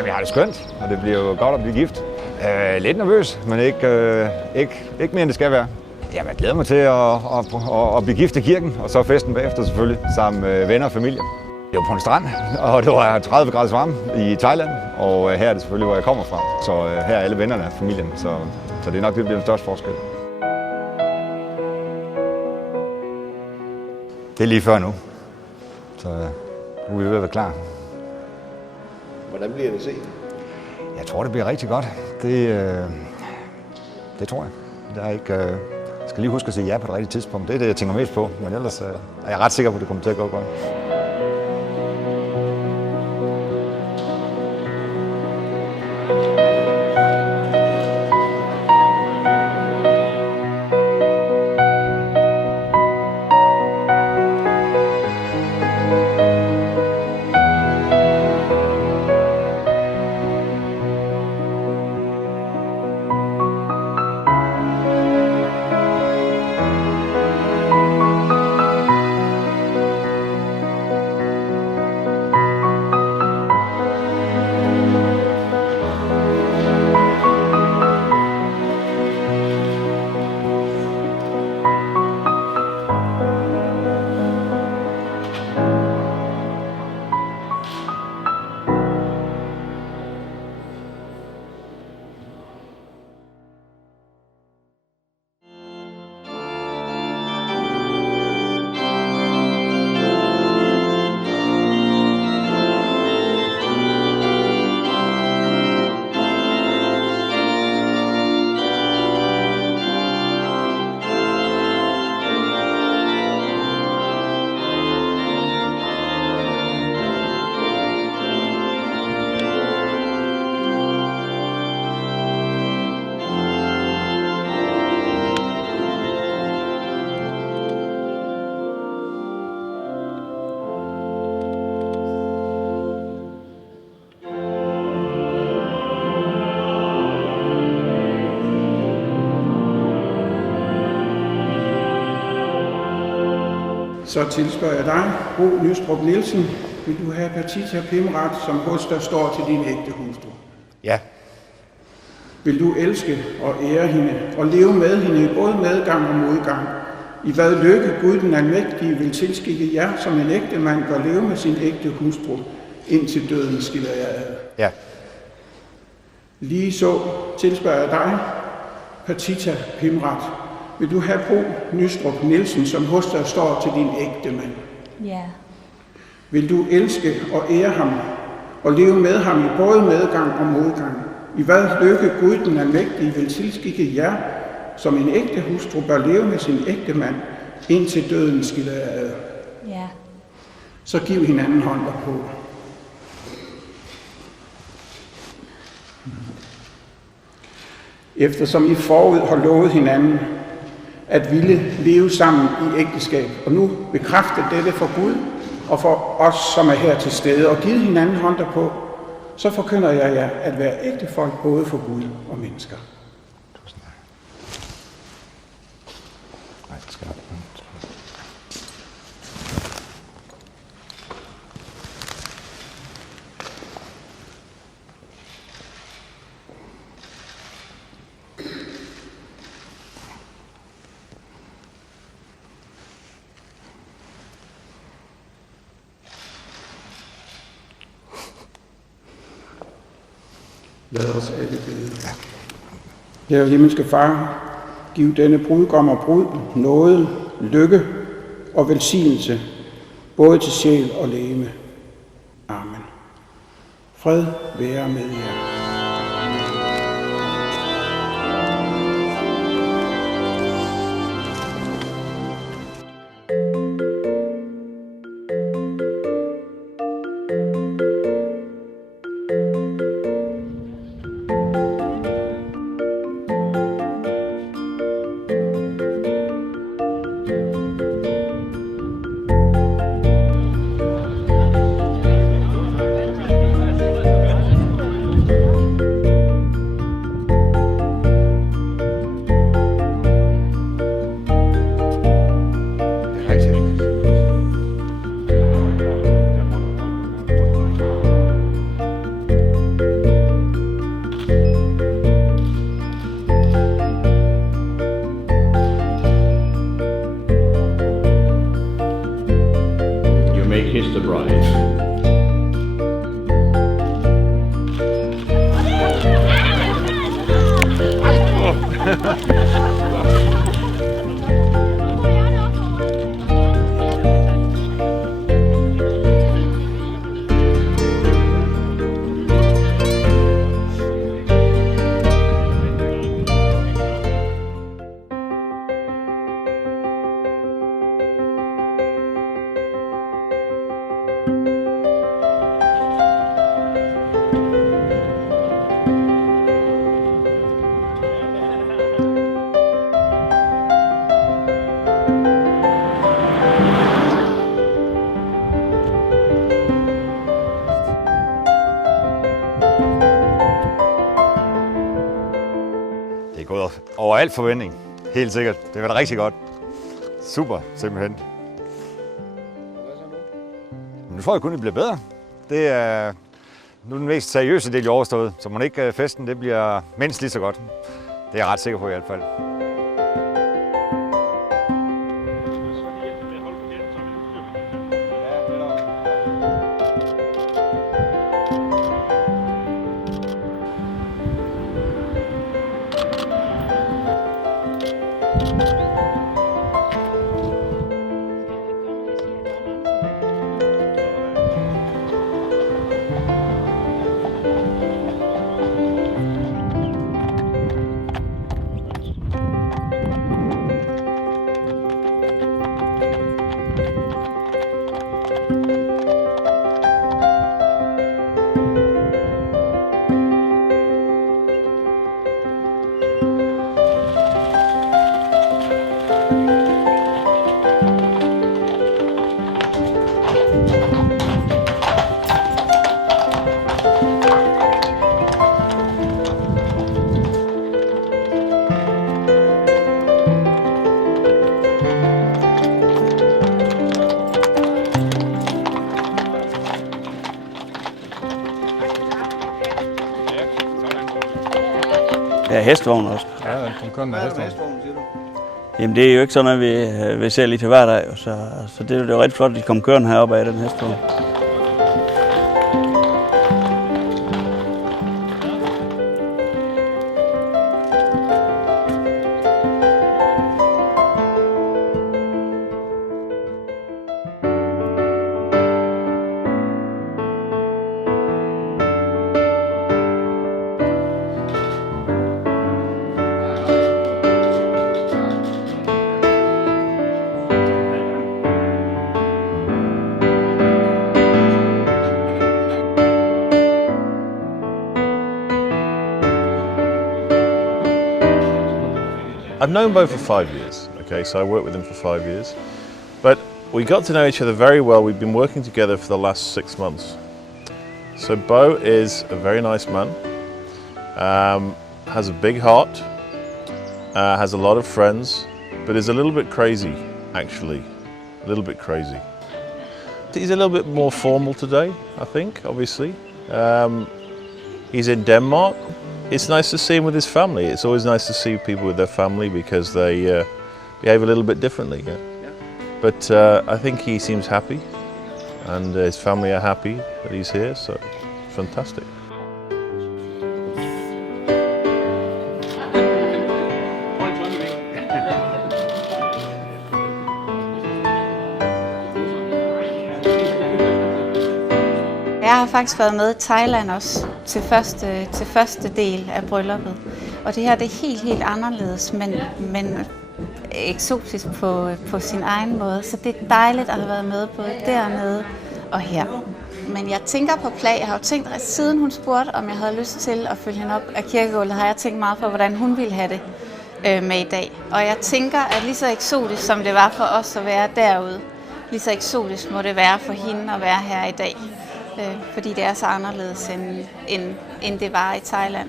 Ja, vi har det skønt, og det bliver jo godt at blive gift. Lidt nervøs, men ikke mere end det skal være. Jamen, jeg glæder mig til at blive gift i kirken, og så festen bagefter selvfølgelig, sammen med venner og familie. Det var på en strand, og det var 30 grader varme i Thailand, og her er det selvfølgelig, hvor jeg kommer fra. Så her er alle vennerne af familien, så det er nok det, der bliver den største forskel. Det er lige før nu, så nu er vi ved at være klar. Hvordan bliver det set? Jeg tror, det bliver rigtig godt. Det tror jeg. Der er ikke, jeg skal lige huske at sige ja på det rigtige tidspunkt. Det er det, jeg tænker mest på, men ellers er jeg ret sikker på, at det kommer til at gå godt. Så tilspørger jeg dig, Bo Nystrup Nielsen. Vil du have Patricia Pimrat som hos der står til din ægte hustru? Ja. Vil du elske og ære hende og leve med hende i både medgang og modgang? I hvad lykke Gud den almægtige vil tilskikke jer, som en ægte mand bør leve med sin ægte hustru, indtil døden skiller jer ad? Ja. Lige så tilspørger jeg dig, Patricia Pimrat. Vil du have Bo Nystrup Nielsen, som hos dig står til din ægte mand? Ja. Vil du elske og ære ham og leve med ham i både medgang og modgang? I hvad lykke Gud den almægtige vil tilskikke jer, som en ægte hustru bør leve med sin ægte mand, indtil døden skiller jer ad? Ja. Så giv hinanden hånd derpå. Eftersom I forud har lovet hinanden at ville leve sammen i ægteskab, og nu bekræfte dette for Gud og for os, som er her til stede, og givet hinanden hånd derpå, så forkynder jeg jer at være ægtefolk både for Gud og mennesker. Tusind tak. Nej, det skal jeg. Lad os alle bede. Kære himmelske Far, giv denne brudgom og brud nåde, lykke og velsignelse, både til sjæl og legeme. Amen. Fred være med jer. may kiss the bride. Det er gået over al forventning. Helt sikkert. Det var da rigtig godt. Super, simpelthen. Men nu tror jeg kun, det bliver bedre. Det er nu den mest seriøse del i overstået, så man ikke festen det bliver mindst lige så godt. Det er jeg ret sikker på i hvert fald. Ja, hestvogn også. Ja, den kører med hestvogn. Jamen det er jo ikke sådan noget, vi ser lige til hverdag, så det er jo rigtig flot, at de kommer kørende heroppe af den hestvogn. I've known Bo for 5 years, okay, so I worked with him for 5 years. But we got to know each other very well. We've been working together for the last 6 months. So Bo is a very nice man, has a big heart, has a lot of friends, but is a little bit crazy, actually, a little bit crazy. He's a little bit more formal today, I think, obviously. He's in Denmark. It's nice to see him with his family. It's always nice to see people with their family because they behave a little bit differently. Yeah? But I think he seems happy and his family are happy that he's here, so fantastic. Jeg har faktisk været med i Thailand også til første del af brylluppet. Og det her det er helt anderledes, men eksotisk på sin egen måde. Så det er dejligt at have været med både dernede og her. Men jeg tænker på Plag. Jeg har jo tænkt, at siden hun spurgte, om jeg havde lyst til at følge hende op af kirkegulvet, har jeg tænkt meget på, hvordan hun ville have det med i dag. Og jeg tænker, at lige så eksotisk som det var for os at være derude, lige så eksotisk må det være for hende at være her i dag. Fordi det er så anderledes, end det var i Thailand.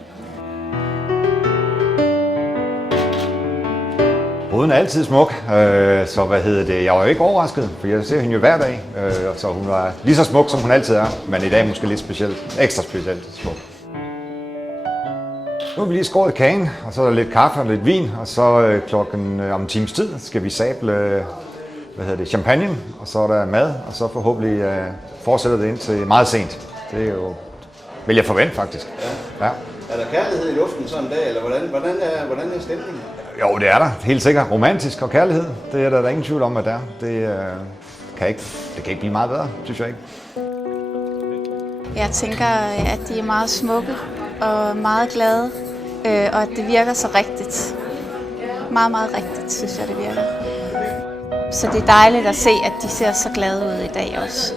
Bruden er altid smuk, så jeg var jo ikke overrasket, for jeg ser hende jo hver dag, så hun var lige så smuk, som hun altid er, men i dag måske lidt specielt, ekstra specielt smuk. Nu har vi lige skåret kagen, og så er der lidt kaffe og lidt vin, og så klokken om en times tid skal vi sable champagne, og så er der mad, og så forhåbentlig fortsætter det ind til meget sent. Det er jo, vil jeg forvente faktisk. Ja. Ja. Er der kærlighed i luften sådan en dag, eller hvordan er stemningen? Jo, det er der. Helt sikkert. Romantisk og kærlighed, det er der ingen tvivl om, at der. Det kan ikke blive meget bedre, synes jeg ikke. Jeg tænker, at de er meget smukke og meget glade, og at det virker så rigtigt. Meget, meget rigtigt, synes jeg, det virker. Så det er dejligt at se, at de ser så glade ud i dag også.